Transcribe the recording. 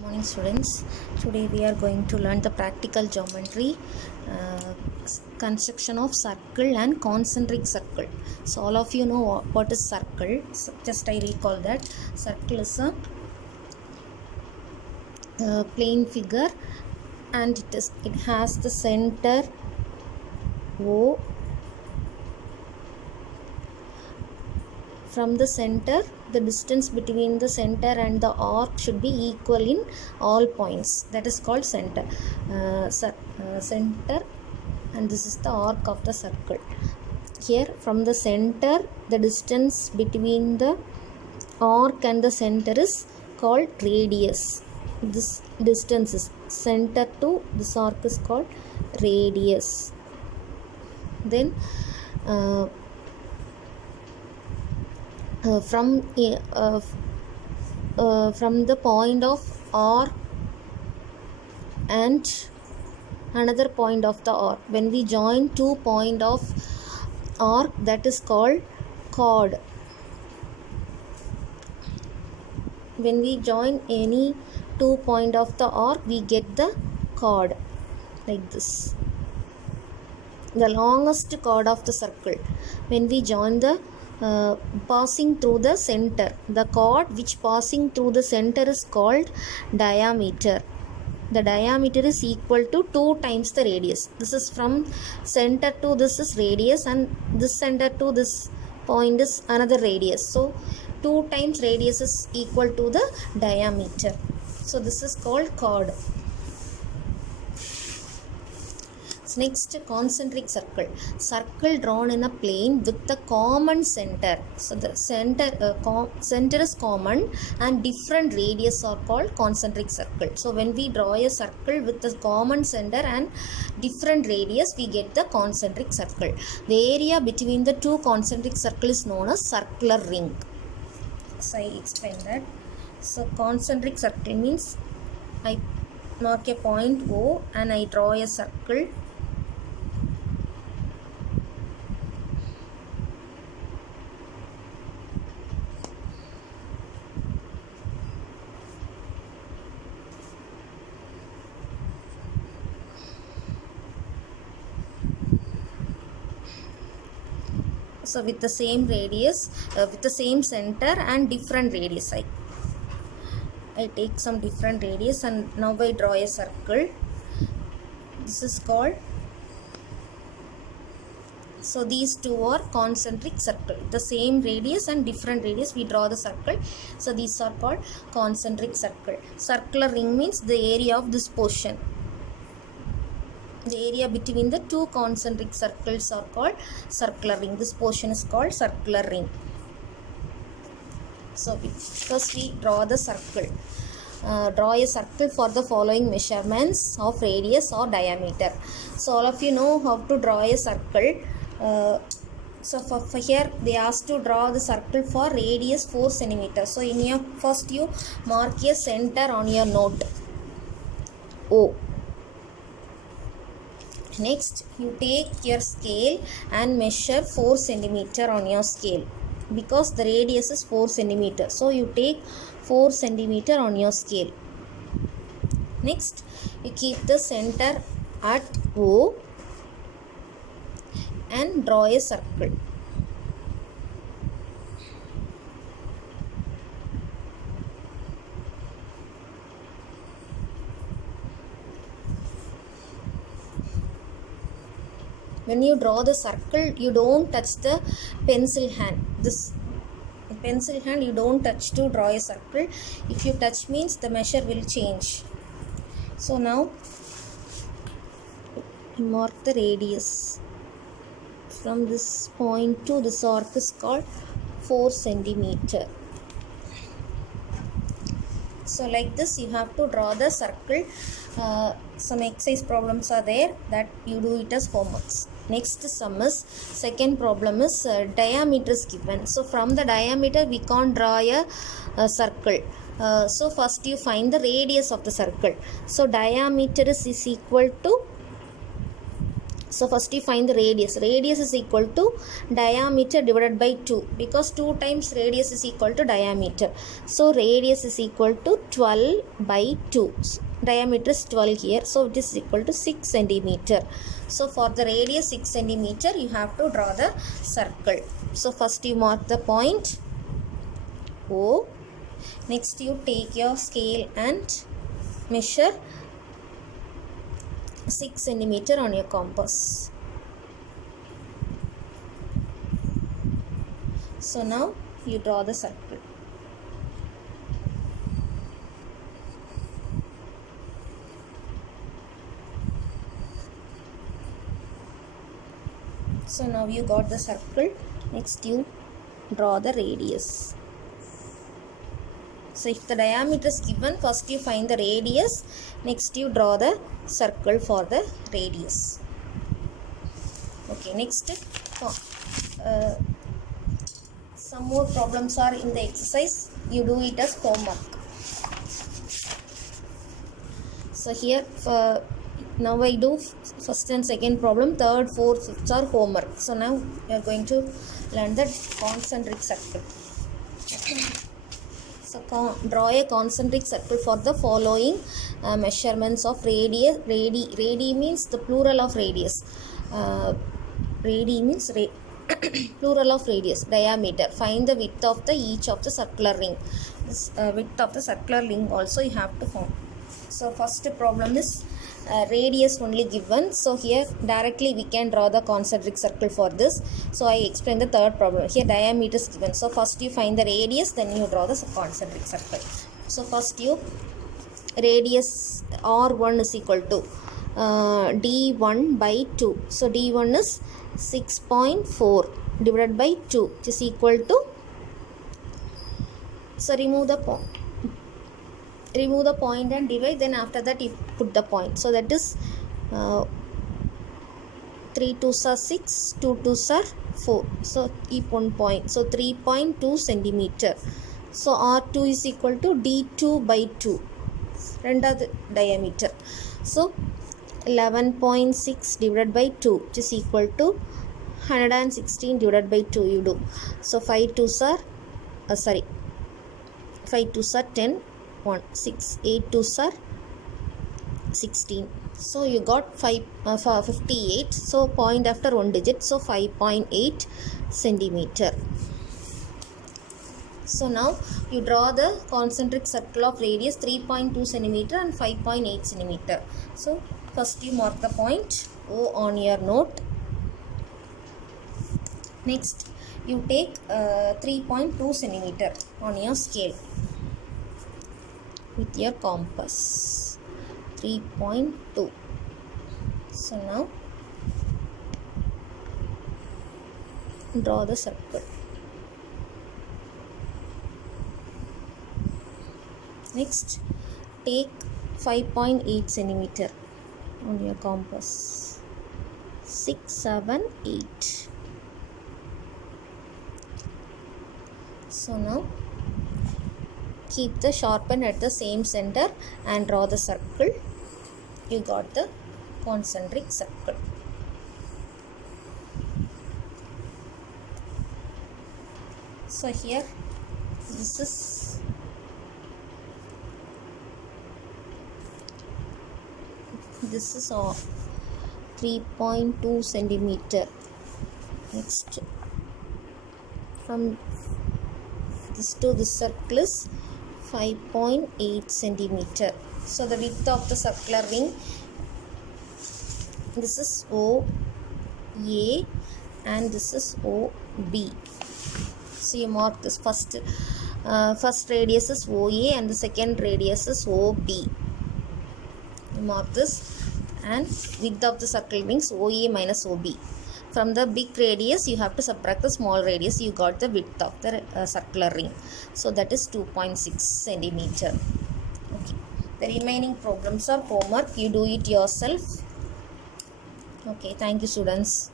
Morning students. Today we are going to learn the practical geometry, construction of circle and concentric circle. So all of you know what is circle. So just I recall that circle is a plane figure and it has the center O. From the center, the distance between the center and the arc should be equal in all points. That is called center. Center, and this is the arc of the circle. Here, from the center, the distance between the arc and the center is called radius. This distance is center to this arc is called radius. Then from the point of R and another point of the arc, when we join two point of arc, that is called chord. When we join any 2 point of the arc, we get the chord like this, the longest chord of the circle. When we join the passing through the center, the chord which passing through the center is called diameter. The diameter is equal to 2 times the radius. This is from center to this is radius, and this center to this point is another radius. So 2 times radius is equal to the diameter. So this is called chord. Next, concentric circle. Circle drawn in a plane with the common center. So the center is common and different radius are called concentric circle. So when we draw a circle with the common center and different radius, we get the concentric circle. The area between the two concentric circles is known as circular ring. So I explain that. So concentric circle means I mark a point O and I draw a circle. So with the same radius, with the same center and different radius, I take some different radius and now I draw a circle. This is called, so these two are concentric circle. The same radius and different radius we draw the circle. So these are called concentric circle. Circular ring means the area of this portion. The area between the two concentric circles are called circular ring. This portion is called circular ring. So first we draw the circle. Draw a circle for the following measurements of radius or diameter. So all of you know how to draw a circle. So for here they asked to draw the circle for radius 4 cm. So in your first you mark a center on your note O. Next, you take your scale and measure 4 cm on your scale, because the radius is 4 cm. So you take 4 cm on your scale. Next, you keep the center at O and draw a circle. When you draw the circle, you don't touch the pencil hand. This pencil hand you don't touch to draw a circle. If you touch means the measure will change. So now mark the radius. From this point to this arc is called 4 cm. So like this you have to draw the circle. Some exercise problems are there that you do it as homeworks. Next sum is, second problem is diameter is given. So from the diameter we can't draw a circle. So first you find the radius of the circle. So diameter is equal to So first you find the radius. Radius is equal to diameter divided by 2, because 2 times radius is equal to diameter. So radius is equal to 12 by 2. Diameter is 12 here, so it is equal to 6 centimeter. So for the radius 6 centimeter, you have to draw the circle. So first you mark the point O. Next you take your scale and measure 6 centimeter on your compass. So now you draw the circle. So now you got the circle. Next you draw the radius. So if the diameter is given, first you find the radius, next you draw the circle for the radius. Okay, next some more problems are in the exercise. You do it as homework. So here now I do first and second problem, third, fourth, fifth are homework. So now we are going to learn the concentric circle. So draw a concentric circle for the following measurements of radius. Radii means the plural of radius. Radii means plural of radius. Diameter. Find the width of the each of the circular ring. This width of the circular ring also you have to find. So first problem is radius only given. So here directly we can draw the concentric circle for this. So I explain the third problem. Here diameter is given. So first you find the radius, then you draw the concentric circle. So first you radius R1 is equal to D1 by 2. So D1 is 6.4 divided by 2, which is equal to, so remove the point and divide, then after that you put the point. So that is 3 2s are 6, 2 2s are 4. So keep one point. So 3.2 centimeter. So R2 is equal to D2 by 2. Rendath diameter. So 11.6 divided by 2, which is equal to 116 divided by 2 you do. So 5 2s are 10, 1, 6, 8 2s are 16. So you got 58. So point after one digit. So 5.8 centimeter. So now you draw the concentric circle of radius 3.2 centimeter and 5.8 centimeter. So first you mark the point O on your note. Next you take 3.2 centimeter on your scale with your compass. 3.2. So now draw the circle. Next take 5.8 centimeter on your compass. 6, 7, 8. So now keep the sharpen at the same center and draw the circle. You got the concentric circle. So here this is all 3.2 centimeter. Next from this to this circle is 5.8 centimeter. So the width of the circular ring, this is OA and this is OB. So you mark this first radius is OA and the second radius is OB. You mark this, and width of the circle rings OA minus OB. From the big radius you have to subtract the small radius. You got the width of the circular ring. So that is 2.6 centimeter. Okay. The remaining problems are homework. You do it yourself. Okay. Thank you, students.